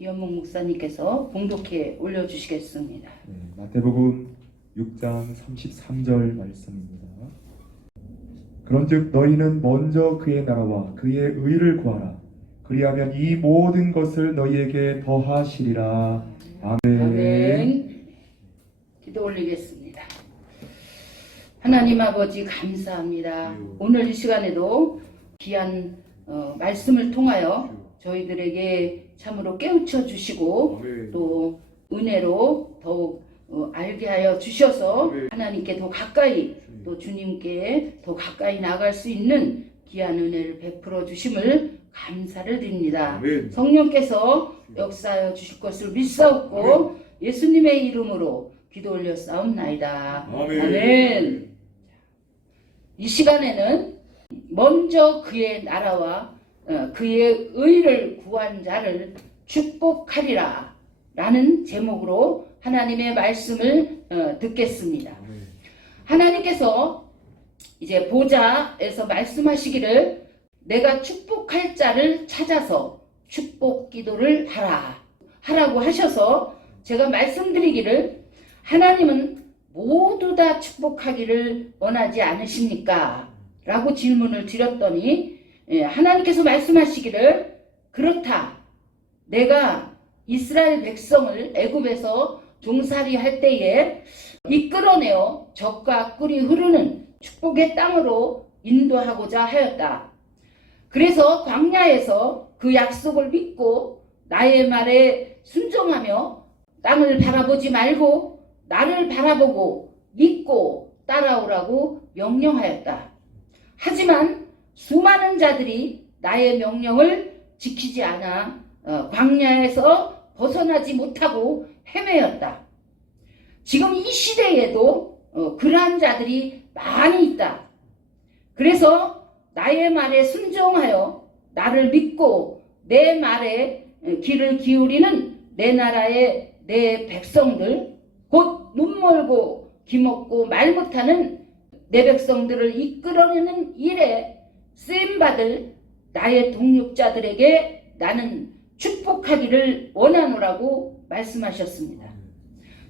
이현목 목사님께서 봉독해 올려주시겠습니다. 네, 마태복음 6장 33절 말씀입니다. 그런즉 너희는 먼저 그의 나라와 그의 의를 구하라. 그리하면 이 모든 것을 너희에게 더하시리라. 아멘. 아멘. 기도 올리겠습니다. 하나님 아버지 감사합니다. 오늘 이 시간에도 귀한 말씀을 통하여 저희들에게 참으로 깨우쳐 주시고 또 은혜로 더욱 알게 하여 주셔서 하나님께 더 가까이 또 주님께 더 가까이 나갈 수 있는 귀한 은혜를 베풀어 주심을 감사를 드립니다. 성령께서 역사하여 주실 것을 믿사옵고 예수님의 이름으로 기도 올렸사옵나이다. 아멘. 이 시간에는 먼저 그의 나라와 그의 의를 구한 자를 축복하리라 라는 제목으로 하나님의 말씀을 듣겠습니다. 하나님께서 이제 보좌에서 말씀하시기를 내가 축복할 자를 찾아서 축복 기도를 하라고 하셔서 제가 말씀드리기를 하나님은 모두 다 축복하기를 원하지 않으십니까? 라고 질문을 드렸더니 하나님께서 말씀하시기를 그렇다. 내가 이스라엘 백성을 애굽에서 종살이 할 때에 이끌어내어 젖과 꿀이 흐르는 축복의 땅으로 인도하고자 하였다. 그래서 광야에서 그 약속을 믿고 나의 말에 순종하며 땅을 바라보지 말고 나를 바라보고 믿고 따라오라고 명령하였다. 하지만 수많은 자들이 나의 명령을 지키지 않아 광야에서 벗어나지 못하고 헤매었다. 지금 이 시대에도 그러한 자들이 많이 있다. 그래서 나의 말에 순종하여 나를 믿고 내 말에 귀를 기울이는 내 나라의 내 백성들, 곧 눈멀고 귀먹고 말 못하는 내 백성들을 이끌어내는 일에 쓰임받을 나의 동력자들에게 나는 축복하기를 원하노라고 말씀하셨습니다.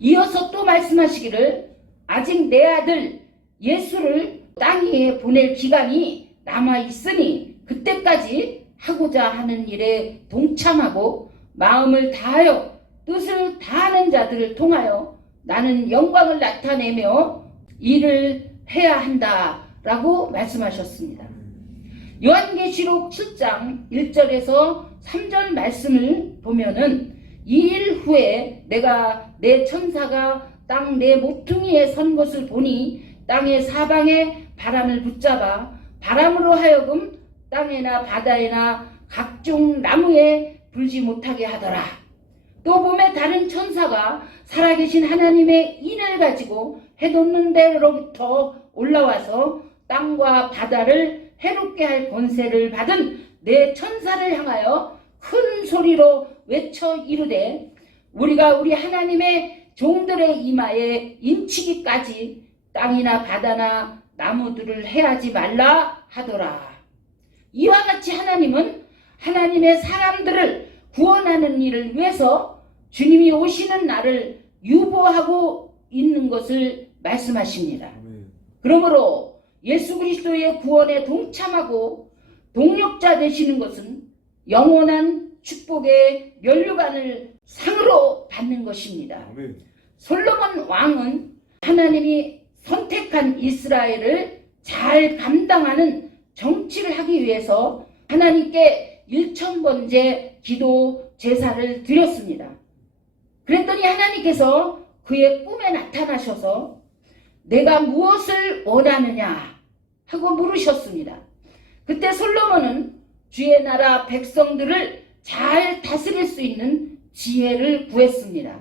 이어서 또 말씀하시기를 아직 내 아들 예수를 땅 위에 보낼 기간이 남아있으니 그때까지 하고자 하는 일에 동참하고 마음을 다하여 뜻을 다하는 자들을 통하여 나는 영광을 나타내며 일을 해야 한다라고 말씀하셨습니다. 요한계시록 7장 1절에서 3절 말씀을 보면은 이 일 후에 내가 내 천사가 땅 내 모퉁이에 선 것을 보니 땅의 사방에 바람을 붙잡아 바람으로 하여금 땅에나 바다에나 각종 나무에 불지 못하게 하더라. 또 봄에 다른 천사가 살아계신 하나님의 인을 가지고 해돋는 데로부터 올라와서 땅과 바다를 해롭게 할 권세를 받은 내 천사를 향하여 큰 소리로 외쳐 이르되 우리가 우리 하나님의 종들의 이마에 인치기까지 땅이나 바다나 나무들을 해하지 말라 하더라. 이와 같이 하나님은 하나님의 사람들을 구원하는 일을 위해서 주님이 오시는 날을 유보하고 있는 것을 말씀하십니다. 그러므로 예수 그리스도의 구원에 동참하고 동력자 되시는 것은 영원한 축복의 면류관을 상으로 받는 것입니다. 솔로몬 왕은 하나님이 선택한 이스라엘을 잘 감당하는 정치를 하기 위해서 하나님께 1000번째 기도 제사를 드렸습니다. 그랬더니 하나님께서 그의 꿈에 나타나셔서 내가 무엇을 원하느냐 하고 물으셨습니다. 그때 솔로몬은 주의 나라 백성들을 잘 다스릴 수 있는 지혜를 구했습니다.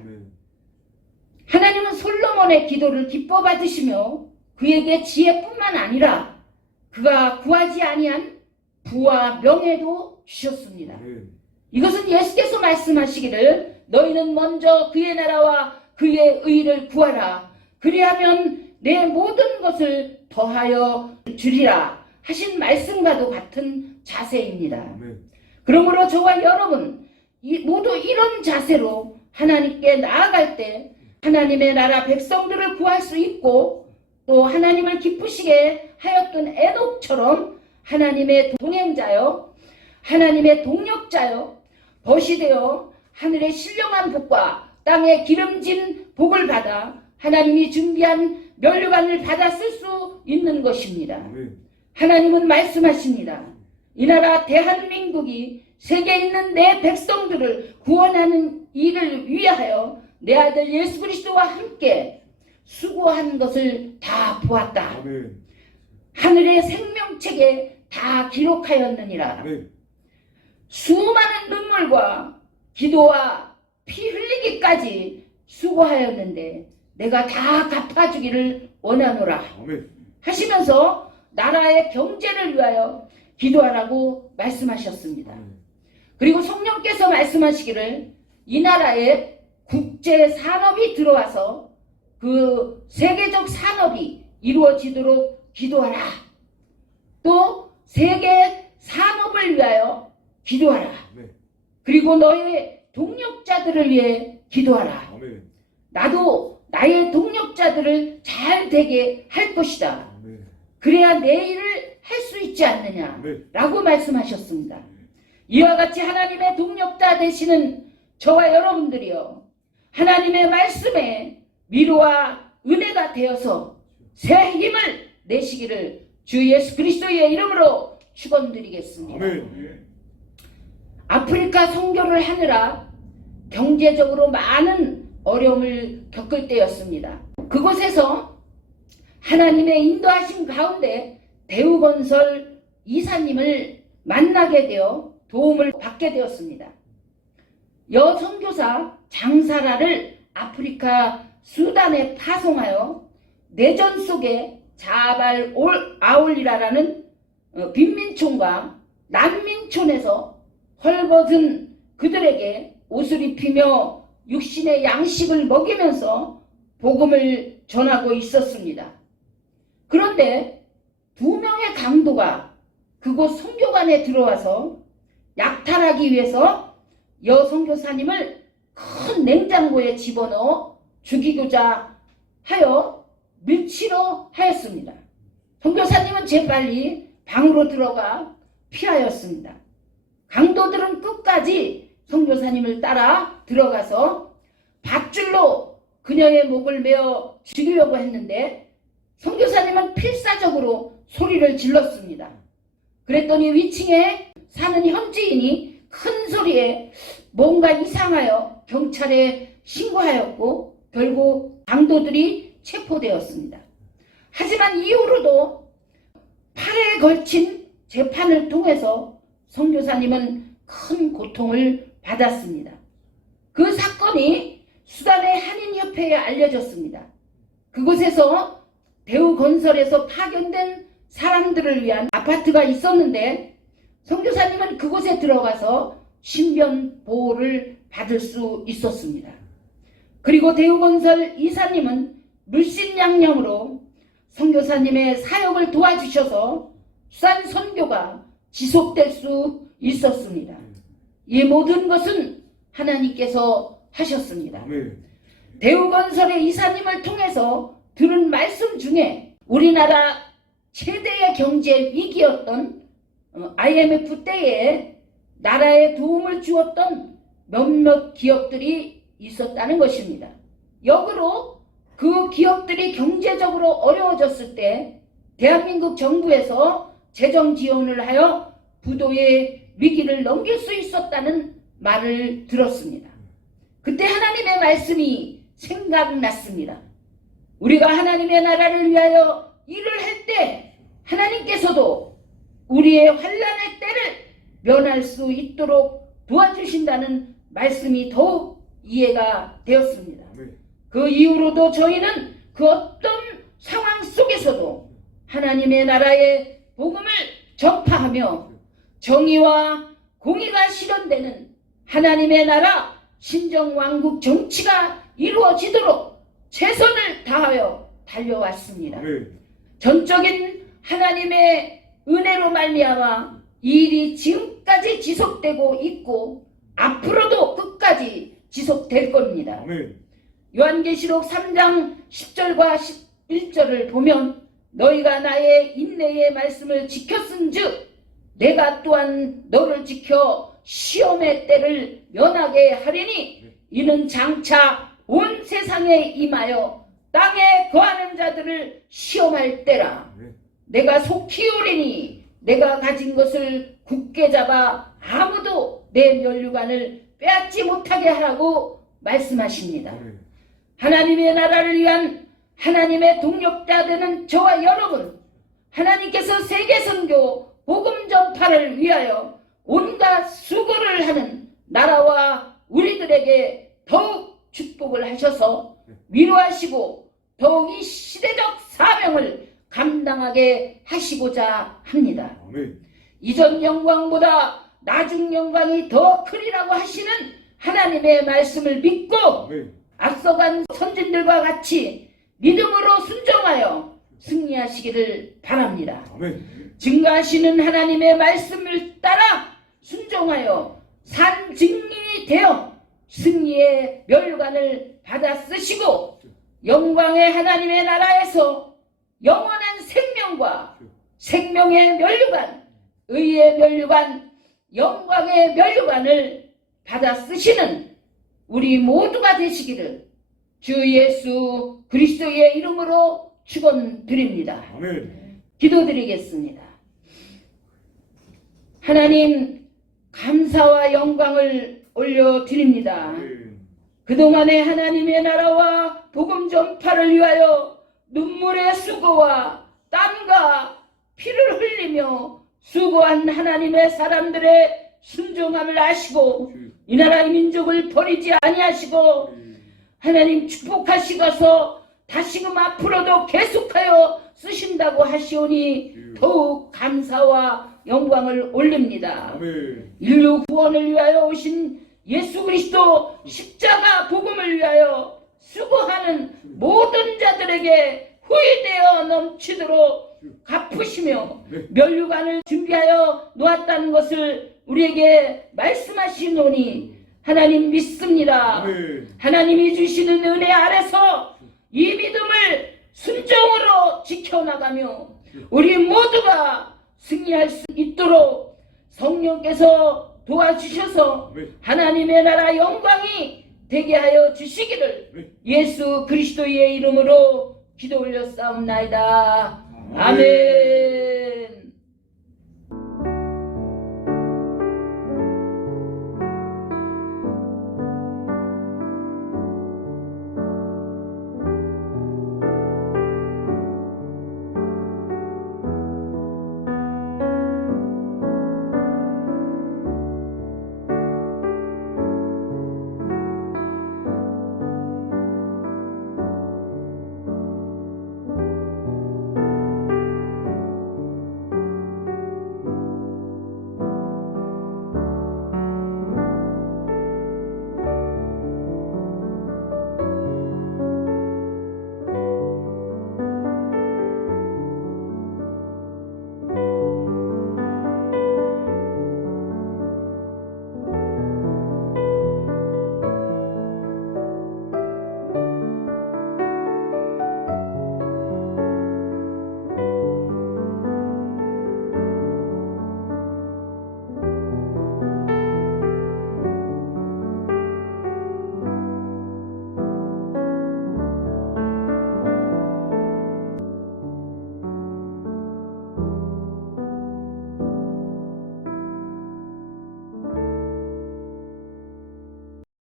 하나님은 솔로몬의 기도를 기뻐 받으시며 그에게 지혜뿐만 아니라 그가 구하지 아니한 부와 명예도 주셨습니다. 이것은 예수께서 말씀하시기를 너희는 먼저 그의 나라와 그의 의를 구하라. 그리하면 내 모든 것을 더하여 주리라 하신 말씀과도 같은 자세입니다. 그러므로 저와 여러분 모두 이런 자세로 하나님께 나아갈 때 하나님의 나라 백성들을 구할 수 있고 또 하나님을 기쁘시게 하였던 에녹처럼 하나님의 동행자요 하나님의 동력자요 벗이 되어 하늘의 신령한 복과 땅의 기름진 복을 받아 하나님이 준비한 면류관을 받아 쓸 수 있는 것입니다. 하나님은 말씀하십니다. 이 나라 대한민국이 세계에 있는 내 백성들을 구원하는 일을 위하여 내 아들 예수 그리스도와 함께 수고한 것을 다 보았다. 하늘의 생명책에 다 기록하였느니라. 수많은 눈물과 기도와 피 흘리기까지 수고하였는데 내가 다 갚아주기를 원하노라 하시면서 나라의 경제를 위하여 기도하라고 말씀하셨습니다. 그리고 성령께서 말씀하시기를 이 나라에 국제 산업이 들어와서 그 세계적 산업이 이루어지도록 기도하라. 또 세계 산업을 위하여 기도하라. 그리고 너의 동력자들을 위해 기도하라. 나도 나의 동력자들을 잘 되게 할 것이다. 그래야 내 일을 할 수 있지 않느냐 라고 말씀하셨습니다. 이와 같이 하나님의 동력자 되시는 저와 여러분들이요 하나님의 말씀에 위로와 은혜가 되어서 새 힘을 내시기를 주 예수 그리스도의 이름으로 축원드리겠습니다. 아프리카 선교를 하느라 경제적으로 많은 어려움을 겪을 때였습니다. 그곳에서 하나님의 인도하심 가운데 대우건설 이사님을 만나게 되어 도움을 받게 되었습니다. 여선교사 장사라를 아프리카 수단에 파송하여 내전 속에 자발 아울리라라는 빈민촌과 난민촌에서 헐벗은 그들에게 옷을 입히며 육신의 양식을 먹이면서 복음을 전하고 있었습니다. 그런데 2명의 강도가 그곳 선교관에 들어와서 약탈하기 위해서 여선교사님을 큰 냉장고에 집어넣어 죽이고자 하여 밀치려 하였습니다. 선교사님은 재빨리 방으로 들어가 피하였습니다. 강도들은 끝까지 선교사님을 따라 들어가서 밧줄로 그녀의 목을 메어 죽이려고 했는데 선교사님은 필사적으로 소리를 질렀습니다. 그랬더니 위층에 사는 현지인이 큰 소리에 뭔가 이상하여 경찰에 신고하였고 결국 강도들이 체포되었습니다. 하지만 이후로도 8회에 걸친 재판을 통해서 선교사님은 큰 고통을 받았습니다. 그 사건이 수단의 한인협회에 알려졌습니다. 그곳에서 대우건설에서 파견된 사람들을 위한 아파트가 있었는데 선교사님은 그곳에 들어가서 신변 보호를 받을 수 있었습니다. 그리고 대우건설 이사님은 물신양령으로 선교사님의 사역을 도와주셔서 수산 선교가 지속될 수 있었습니다. 이 모든 것은 하나님께서 하셨습니다. 대우건설의 이사님을 통해서 들은 말씀 중에 우리나라 최대의 경제 위기였던 IMF 때에 나라에 도움을 주었던 몇몇 기업들이 있었다는 것입니다. 역으로 그 기업들이 경제적으로 어려워졌을 때 대한민국 정부에서 재정 지원을 하여 부도의 위기를 넘길 수 있었다는 말을 들었습니다. 그때 하나님의 말씀이 생각났습니다. 우리가 하나님의 나라를 위하여 일을 할 때 하나님께서도 우리의 환난의 때를 면할 수 있도록 도와주신다는 말씀이 더욱 이해가 되었습니다. 그 이후로도 저희는 그 어떤 상황 속에서도 하나님의 나라의 복음을 전파하며 정의와 공의가 실현되는 하나님의 나라 신정왕국 정치가 이루어지도록 최선을 다하여 달려왔습니다. 전적인 하나님의 은혜로 말미암아 이 일이 지금까지 지속되고 있고 앞으로도 끝까지 지속될 겁니다. 아멘. 요한계시록 3장 10절과 11절을 보면 너희가 나의 인내의 말씀을 지켰은즉 내가 또한 너를 지켜 시험의 때를 면하게 하리니 이는 장차 온 세상에 임하여 땅에 거하는 자들을 시험할 때라. 내가 속히 오리니 내가 가진 것을 굳게 잡아 아무도 내 면류관을 빼앗지 못하게 하라고 말씀하십니다. 하나님의 나라를 위한 하나님의 동력자 되는 저와 여러분, 하나님께서 세계선교 복음 전파를 위하여 온갖 수고를 하는 나라와 우리들에게 더욱 축복을 하셔서 위로하시고 더욱 이 시대적 사명을 감당하게 하시고자 합니다. 아멘. 이전 영광보다 나중 영광이 더 크리라고 하시는 하나님의 말씀을 믿고 아멘. 앞서간 선진들과 같이 믿음으로 순종하여 승리하시기를 바랍니다. 아멘. 증거하시는 하나님의 말씀을 따라 순종하여 산 증인이 되어 승리의 멸관을 받아 쓰시고 영광의 하나님의 나라에서 영원한 생명과 생명의 멸류관, 의의 멸류관, 영광의 멸류관을 받아 쓰시는 우리 모두가 되시기를 주 예수 그리스도의 이름으로 축원드립니다. 아멘. 기도드리겠습니다. 하나님 감사와 영광을 올려드립니다. 아멘. 그동안의 하나님의 나라와 복음 전파를 위하여 눈물의 수고와 땀과 피를 흘리며 수고한 하나님의 사람들의 순종함을 아시고 이 나라의 민족을 버리지 아니하시고 하나님 축복하시고서 다시금 앞으로도 계속하여 쓰신다고 하시오니 더욱 감사와 영광을 올립니다. 아멘. 인류 구원을 위하여 오신 예수 그리스도 십자가 복음을 위하여 수고하는 모든 자들에게 후회되어 넘치도록 갚으시며 면류관을 준비하여 놓았다는 것을 우리에게 말씀하시노니 하나님 믿습니다. 아멘. 하나님이 주시는 은혜 아래서 이 믿음을 순종으로 지켜나가며 우리 모두가 승리할 수 있도록 성령께서 도와주셔서 하나님의 나라 영광이 되게 하여 주시기를 예수 그리스도의 이름으로 기도 올렸사옵나이다. 아멘.